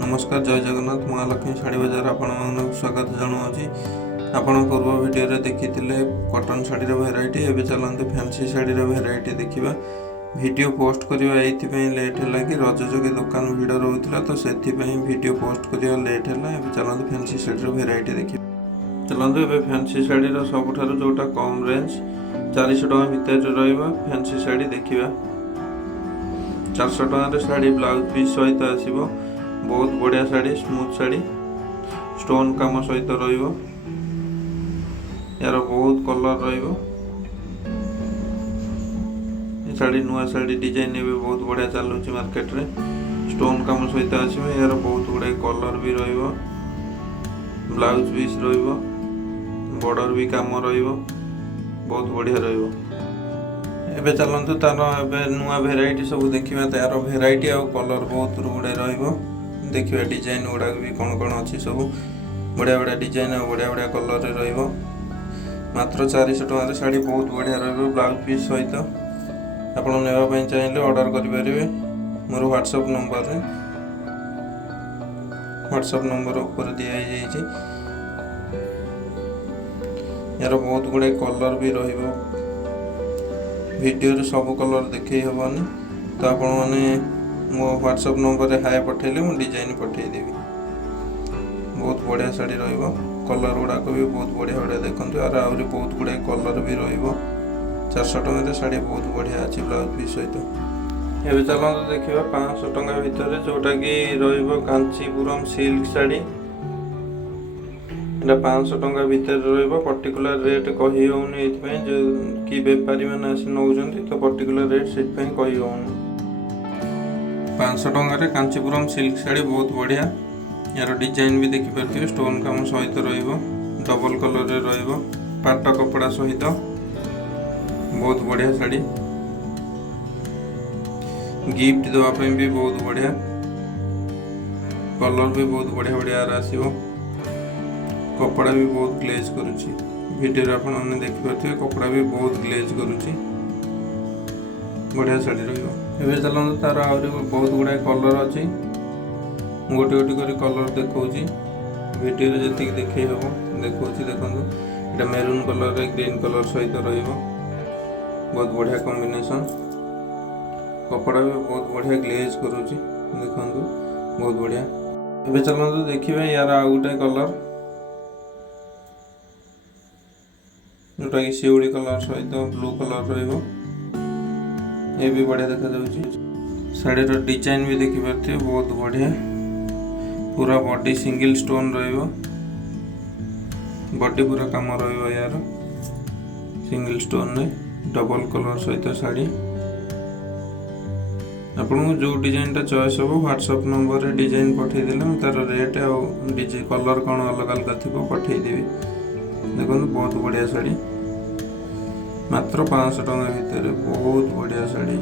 नमस्कार, जय जगन्नाथ। महालक्ष्मी शाढ़ी बजार आपण स्वागत जनाऊँगी। आपण पूर्व वीडियो देखी कॉटन शाढ़ी भेराइटी, एवं चलते फैंसी शाढ़ी भेराइटी देखा। वीडियो पोस्ट करवा ये लेट है कि रज जोगी दुकान भिड़ रोला, तो से वीडियो पोस्ट करवा लेट है। चलते फैंसी शाढ़ी भेराइटी देखा। चलते ए फैंसी शाढ़ी सबुठ जोटा कम रेंज 400 टଙ୍କା भितर फैंसी शाढ़ी देखा। 400 टकर शाढ़ी ब्लाउज पीस सहित आसो। बहुत बढ़िया शाढ़ी, स्मूथ शाढ़ी, स्टोन काम सहित यार बहुत कलर शाढ़ी नुआ शाढ़ी डिजाइन भी बहुत बढ़िया चलुची मार्केट रे। स्टोन काम सहित आसो। यार बहुत गुड़ाए कलर भी ब्लाउज पीस बॉर्डर भी काम बहुत बढ़िया एबे चलतु तार एबे नुआ भेराइटी सब देखा। तार भेराइटी आ कलर बहुत गुड़ाए देखिए। डिजाइन गुड़ा भी कौन कौन अच्छी सब बढ़िया बढ़िया डिजाइन और बढ़िया बढ़िया कलर रे। मात्र 400 टकर शाढ़ी बहुत बढ़िया ब्लाउज पीस सहित। आपड़ नापी चाहिए ऑर्डर करेंगे मोर व्हाट्सएप नंबर ऊपर दिखाई। यार बहुत गुड़ाए कलर भी वीडियो सब कलर देखे हेनी, तो आपण मैंने मो व्हाट्सएप नंबर हाय पठेले मु डिजाइन पठेदेवी। बहुत बढ़िया शाढ़ी कलर गुड़ाक भी बहुत बढ़िया बढ़िया देखते। यार आहरी बहुत गुड़ाए कलर भी 400 टकर शाढ़ी बहुत बढ़िया अच्छी ब्लाउज पीस सहित। एवं चलते देखा 500 टଙ୍କା भितर जोटा कि कांचीपुरम सिल्क शाढ़ी। 500 टଙ୍କା भितर पर्टिकुलर रेट कही होनी जो कि बेपारी मैंने आसी नौ, तो पर्टिकुलर रेट से कही होनी। 500 टकर कांचीपुरम सिल्क शाढ़ी बहुत बढ़िया। यार डिजाइन भी देखिपारे, स्टोन काम सहित डबल कलर पाट कपड़ा सहित बहुत बढ़िया शाढ़ी। गिफ्ट देवाई भी बहुत बढ़िया, कलर भी बहुत बढ़िया बढ़िया आसो। कपड़ा भी बहुत ग्लेज करुच्ची। वीडियो आप देखिपे कपड़ा भी बहुत ग्लेज करुच्ची। बढ़िया शाढ़ी रही। चलते तार आहरी बहुत गुड़ाए कलर अच्छी। गोटे गोटे कर कलर देखा वीडियो जी देखे हम देखा। देखो ये मेरून कलर ग्रीन कलर सहित बहुत बढ़िया कॉम्बिनेशन। कपड़ा भी बहुत बढ़िया ग्लेज करुच्ची। देखो बहुत बढ़िया। एवं चलते देखिए यार आ गोटे कलर जोटा कि शिउली कलर सहित ब्लू कलर ये भी बढ़िया देखा जाउची। शाढ़ी डिजाइन भी देखिपारे बहुत बढ़िया। पूरा बॉडी सिंगल स्टोन बॉडी पूरा काम यार सिंगल स्टोन रे डबल कलर सहित शाढ़ी। आपको जो डिजाइन टा चॉइस हो व्हाट्सएप नंबर रे डिजाइन पठेदेले तार रेट आ कलर कौन अलग अलग थी पठेदेवी। देखो बहुत बढ़िया शाढ़ी, मात्र 500 टଙ୍କା भितर बहुत बढ़िया शाढ़ी।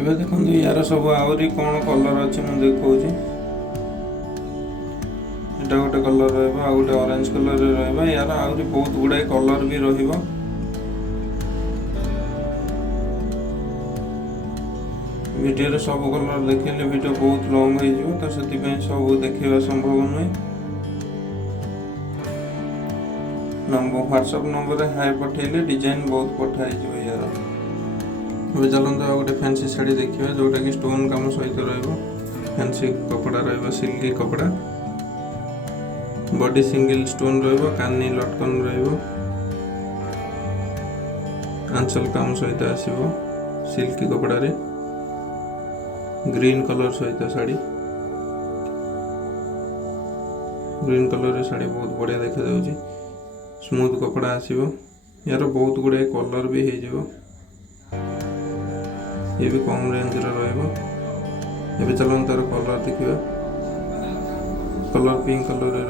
एबे देखो यार सब आहरी कौन कलर अच्छी मुझे देखा। एटा गोटे कलर आ गोटे ऑरेंज कलर यार आहरी बहुत गुड़ाए कलर भी वीडियो सब कलर देखले वीडियो बहुत लॉन्ग हो, तो से सब देखा संभव नुहे। व्हाट्सएप नंबर हाय पठेले डिजाइन बहुत पठाई यार। चलते आ गए फैंसी शाढ़ी देखा जोटा कि स्टोन काम सहित फैंसी कपड़ा सिल्की कपड़ा बॉडी सिंगल स्टोन कानी लटकन आंचल काम सहित आसो। सिल्की कपड़ा रे ग्रीन कलर सहित शाढ़ी। ग्रीन कलर रे शाढ़ी बहुत बढ़िया देखा जाउची। स्मूथ कपड़ा आसो। यार बहुत गुड़ाए कलर भी हो, ये भी कम रेंज रे। चलते तार कलर देखा। कलर पिंक कलर रे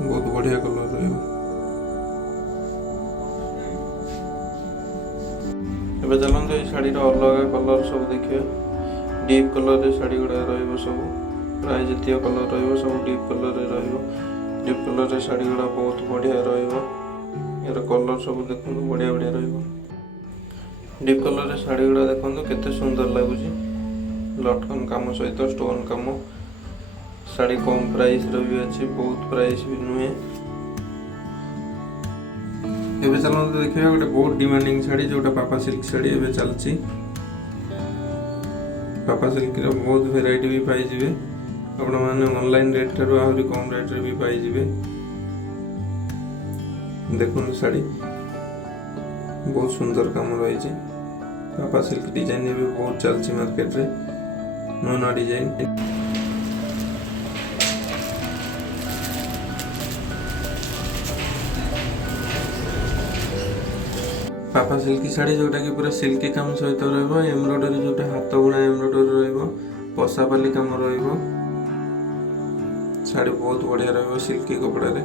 बहुत बढ़िया कलर चलते ये शाढ़ी अलग कलर सब देखिए। डीप कलर रे शाढ़ी गुड़ा सब प्राय जितिय कलर सब डीप कलर रे डीप कलर रे शाढ़ी गुड़ा बहुत बढ़िया यार कलर सब देखो बढ़िया बढ़िया डीप कलर रे शाढ़ी गुड़ा देखो केते सुंदर लगुच। लटकन काम सहित स्टोन काम शाड़ी कम प्राइस रो भी अच्छी, बहुत प्राइस भी नुहे। एबे चलते देखिए गोटे बहुत डिमांडिंग शाड़ी जोटा पापा सिल्क शाड़ी एबे चलची। पापा सिल्क रो बहुत वेराइटी भी पाई जिवे, आपण माने ऑनलाइन रेट ठारू आहुरी कम रेट रे भी पाई जिवे। देखुन शाड़ी बहुत सुंदर काम रही है। पापा सिल्क डिजाइन भी बहुत चलची मार्केट रे, नुआ डिजाइन। पापा सिल्की शाड़ी जोटा कि पूरा सिल्की काम सहित रहइबो, एम्ब्रॉयडरी जोटा हाथ बुणा एम्ब्रॉयडरी रहइबो, पसापाली काम रहइबो। शाड़ी बहुत बढ़िया रहइबो सिल्की कपड़ा रे,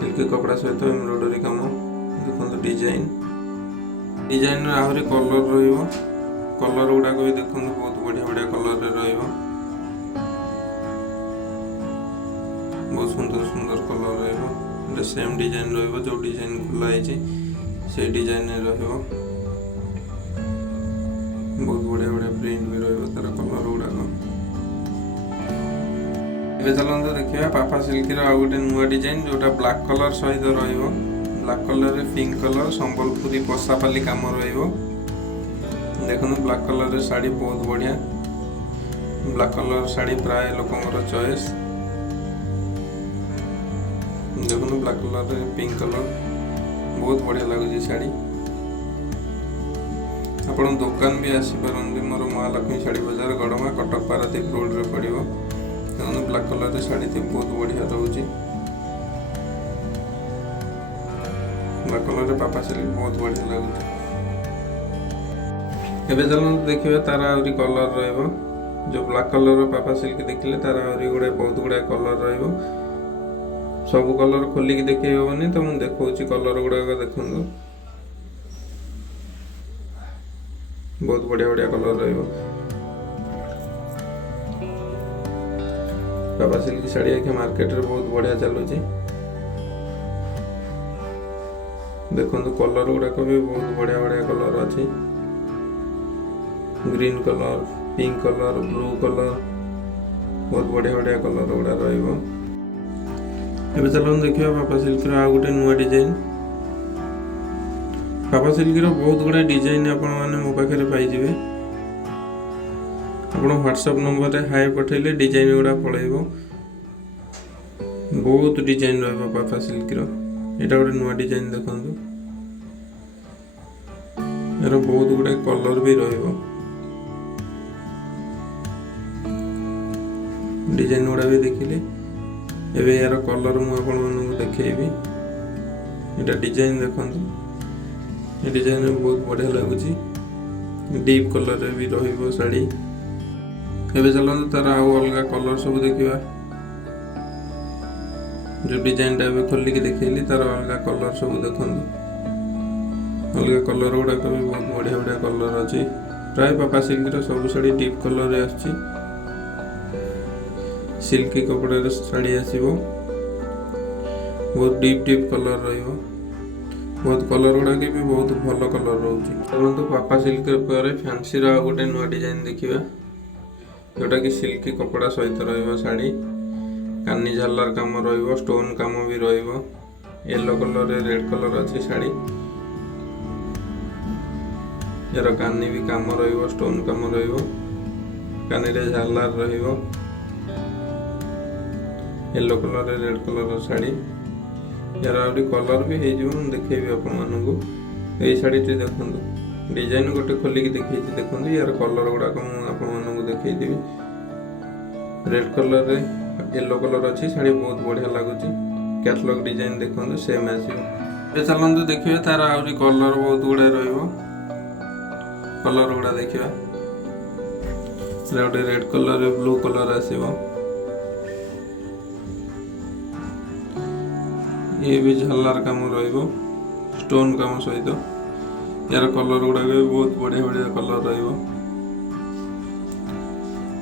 सिल्की कपड़ा सहित एम्ब्रॉयडरी काम। देखो डिजाइन डिजाइन आहुरी कलर रहइबो, कलर गुडा को भी देखो बहुत बढ़िया बढ़िया कलर रे रहइबो, बहुत सुंदर सुंदर कलर रहइबो। सेम डिजाइन रहइबो, जो डिजाइन खुला है से डिजाइन रहिबो, बहुत बढ़िया बढ़िया प्रिंट भी रहिबो तार कलर गुडाक। एबे चलंतो देखिबा पापा सिल्क रो आ गोटे नुआ डिजाइन जोटा ब्लैक कलर सहित रहिबो। ब्लैक कलर रे पिंक कलर संबलपुरी पसापाली काम रहिबो। देखनु ब्लैक कलर रे साड़ी बहुत बढ़िया, ब्लैक कलर साड़ी प्राय लोकंगर चॉइस। देखनु ब्लैक कलर रे पिंक कलर बहुत बढ़िया लगुच शाड़ी। आपण दुकान भी आसी पारंती, मोर महालक्ष्मी शाड़ी बाजार गड़मा कटक पारादीप रोड रे पड़िबो। देखो ब्लैक कलर रे शाड़ी थी बहुत बढ़िया रहउची। ब्लैक कलर रे पापा सिल्क बहुत बढ़िया लगुच। एबे चलते देखिबा तार आउरी कलर रहइबो, जो ब्लैक कलर रो पापा सिल्क देखिले तार आउरी गुडे बहुत गुडे कलर रहइबो। सब कलर खोलिक देखिए होनी तो मुझे देखा कलर गुड़ाक देखु, बहुत बढ़िया बढ़िया कलर रहिबो। पापा सिल्क शाड़ी आखे मार्केट रे बहुत बढ़िया चलुची। देखो कलर गुड़ाक भी बहुत बढ़िया बढ़िया कलर अच्छी, green colour, pink colour, blue colour, बहुत बढ़िया बढ़िया कलर गुड़ा रहिबो। एबे चलन देखिबा पापा सिल्क रो आ गोटे नुआ डिजाइन। पापा सिल्क रो बहुत गुडा डिजाइन आपण माने मो पाखरे पाई जिवे। आपण व्हाट्सएप नंबर रे हाय पठेले डिजाइन गुडा पळेइबो। बहुत डिजाइन रहबो पापा सिल्क रो। एटा गोटे नुआ डिजाइन देखंतु, एरो बहुत गुडा कलर भी रहबो। डिजाइन गुडा भी देखिले। एबे यार कलर मु आपण मानू देखैबी। एटा डिजाइन देखंतु, ए डिजाइन बहुत बढ़िया लगुची, डीप कलर रे भी रहिबो साड़ी। एबे चलंतु तार आउ अलगा कलर सब देखिबा। जो डिजाइन टा भी खोली के देखैली तार अलगा कलर सब देखंतु, अलगा कलर गुडा को भी बहुत बढ़िया बढ़िया कलर अछि। प्राय पापा सिल्क रो सब साड़ी डीप कलर रे आछि। सिल्की कपड़ा रे साड़ी आसीबो, बहुत डीप डीप कलर रहिबो। बहुत कलर गुडा के भी बहुत भलो कलर रहउची। परंतु पापा सिल्क रे फैंसी रा गोटे नुआ डिजाइन देखिबा, जोटा कि सिल्की कपड़ा सहित रहइबो साड़ी। कानी झालर काम रहइबो, स्टोन काम भी रहइबो। येलो कलर रे रेड कलर अछि साड़ी। यार कानी भी काम रहइबो, स्टोन काम रहइबो, कानी रे झालर रहइबो। येलो कलर रे रेड कलर साड़ी। यार आउरी कलर भी हे जिवो, देखैबी आपण मानकू। ए साड़ी टी देखंतु, डिजाइन गोटे खोली के देखैछि देखंतु। यार कलर गुडा को आपण मानकू देखै देबी। रेड कलर रे येलो कलर अछि साड़ी, बहुत बढ़िया लागुची। कैटलॉग डिजाइन देखंतु सेम आसीबो। ए चलंतु देखिबे तार आउरी कलर बहुत गुडा रहइबो। कलर गुडा देखिबा, गोटे रेड कलर रे ब्लू कलर आसीबो। ये भी झालर काम रहिबो, स्टोन काम सहित। यार कलर गुडा भी बहुत बढ़िया बढ़िया कलर रहिबो,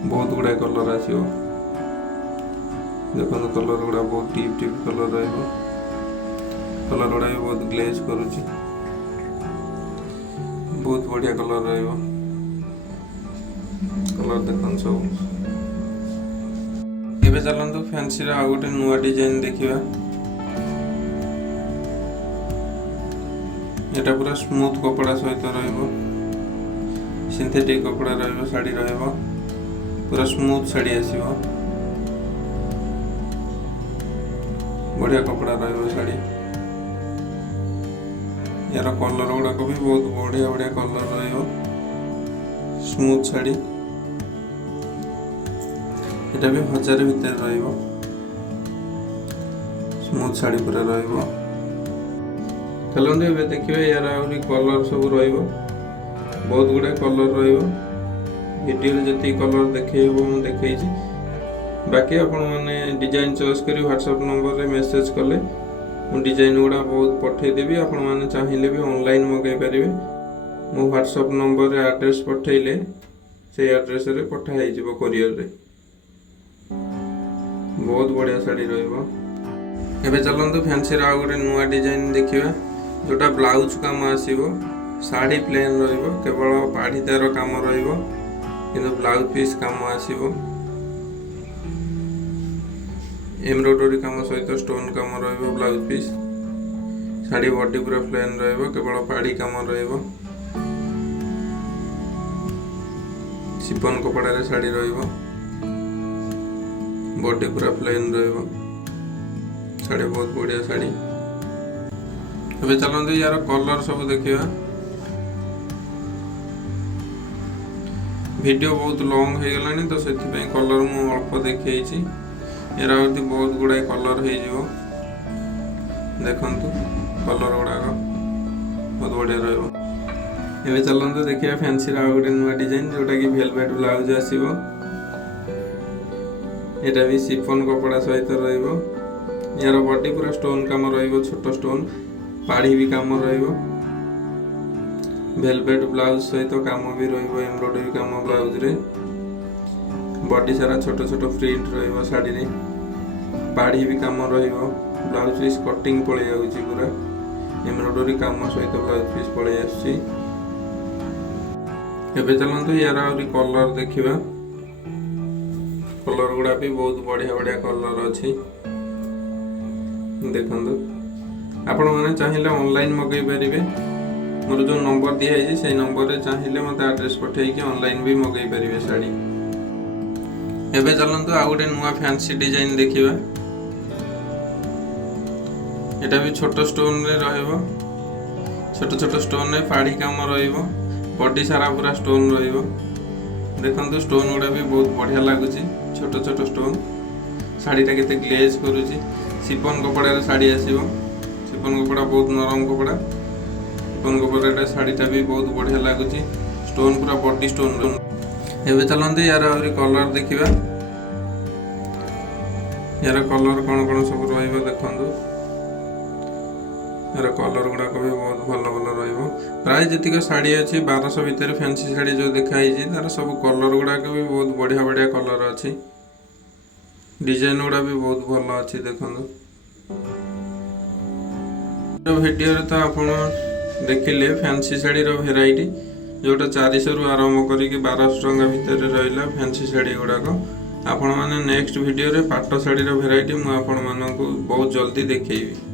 बहुत गुडा कलर आसीबो। देखो कलर गुडा बहुत डीप डीप कलर रहिबो। कलर गुडा भी बहुत ग्लेज करूची, बहुत बढ़िया कलर रहिबो। कलर देखन सब ଏବେ ଚାଲନ୍ତୁ ଫ୍ୟାନ୍ସିର ଆଉ ଗୋଟେ ନୂଆ ଡିଜାଇନ ଦେଖିବା। এটা পুরা স্মুথ কপড়া সহিত রহিব, সিনথেটিক কপড়া রহিব, শাড়ি রহিব, পুরা স্মুথ শাড়ি আসিব, বড়িয়া কপড়া রহিব শাড়ি। यार कलर गुड़ाक भी बहुत बढ़िया बढ़िया कलर रहिब, स्मूथ शाड़ी। एटा भी 1000 भितर रहिब, स्मूथ शाड़ी पूरा रहिब। चलते ए देखिए यार आहरी कलर सब रहिब, बहुत गुड़े कलर रहिब। वीडियो जी कलर देखो मुझे देखी, बाकी आपण मैंने डिजाइन चॉइस कर व्हाट्सएप नंबर रे मेसेज कले मु डिजाइन गुड़ा बहुत पठेदेवी। आपण मैंने चाहिए भी ऑनलाइन मगे पारे, मो व्हाट्सएप नंबर रे एड्रेस पठेले से एड्रेस रे पठाई जीवो कोरियर रे। बहुत बढ़िया शाड़ी रहिबो। एबे चलंतु फैंसी रा गोटे नुआ डिजाइन देखिबा, जोटा ब्लाउज काम आसीबो। साड़ी प्लेन रहिबो, केवल पाढ़ीदार काम रहिबो, किंतु ब्लाउज पीस काम आसीबो। एम्ब्रॉयडरी काम सहित स्टोन काम रहिबो ब्लाउज पीस। साड़ी बॉडी पूरा प्लेन रहिबो, केवल पाड़ी काम रहिबो। शिफॉन कपड़ा रे साड़ी रहिबो, बॉडी पूरा प्लेन रहिबो। साड़ी बहुत बढ़िया साड़ी। ଏବେ चलते यार कलर सब देखिए। वीडियो बहुत लॉन्ग हो गलानी तो से कलर मु अल्प देखी। यार बहुत गुड़ाए कलर हो देखंतु, कलर गुड़ाक बहुत बढ़िया रहिबो। एबे चलते देखिए फैंसी रा गोटे नुआ डिजाइन, जोटा कि वेलवेट ब्लाउज आसीबो। एटा भी शिफॉन कपड़ा सहित रहिबो। यार बॉडी पूरा स्टोन काम रहिबो, छोट स्टोन पाड़ी भी काम रहिबो। वेलवेट ब्लाउज सहित काम भी रहिबो, एम्ब्रॉयडरी काम ब्लाउज रे। बॉडी सारा छोट छोट प्रिंट रहिबो साड़ी रे। पाड़ी भी काम रहिबो, ब्लाउज पीस कटिंग पळे जाउची पूरा एम्ब्रॉयडरी काम सहित ब्लाउज पीस पळे आछी। एबे चलंतु यार आउरी कलर देखिबा। कलर गुड़ा भी बहुत बढ़िया बढ़िया कलर अच्छी देखंतु। आपण माने चाहिए ऑनलाइन मगै पारिबे। मोर जो नंबर दिया है से नंबर रे चाहिए मते एड्रेस पठेई कि ऑनलाइन भी मगै पारिबे साड़ी। एबे चलंतु आ गोटे नुआ फैंसी डिजाइन देखिबा। एटा भी छोट स्टोन रे रहइबो, छोट छोट स्टोन रे पाड़ी काम रहइबो, बॉडी सारा पूरा स्टोन रहइबो। देखंतु स्टोन गुड़ा भी बहुत बढ़िया लागुची, छोट छोट स्टोन। साड़ीटा केते ग्लेज करूची। शिफॉन कपड़ा रे साड़ी आसीबो। शिफॉन कपड़ा बहुत नरम कपड़ा। शिफॉन कपड़ा रे साड़ीटा भी बहुत बढ़िया लागुची, स्टोन पूरा बॉडी स्टोन। एबे चलंतु यार आउरी कलर देखिबा। यार कलर कोन कोन सब रहइबो देखंतु। यार कलर गुड़ा भी बहुत भल भल रहिबो। प्राय जतिक साड़ी अच्छी 1200 भितर फैंसी साड़ी जो देखाई तार सब कलर गुड़ाक भी बहुत बढ़िया बढ़िया कलर अच्छी। डिजाइन गुड़ा भी बहुत भल अच्छी देखंतु। वीडियो रे तो आपण देखिले फैंसी साड़ी रो वेराइटी, जोटा 400 रु आरंभ करिक 1200 टंका भितर रहिला फैंसी साड़ी गुड़ाक। आपण माने नेक्स्ट वीडियो रे पाट साड़ी रो वेराइटी मु आपण मानकु बहुत जल्दी देखैबी।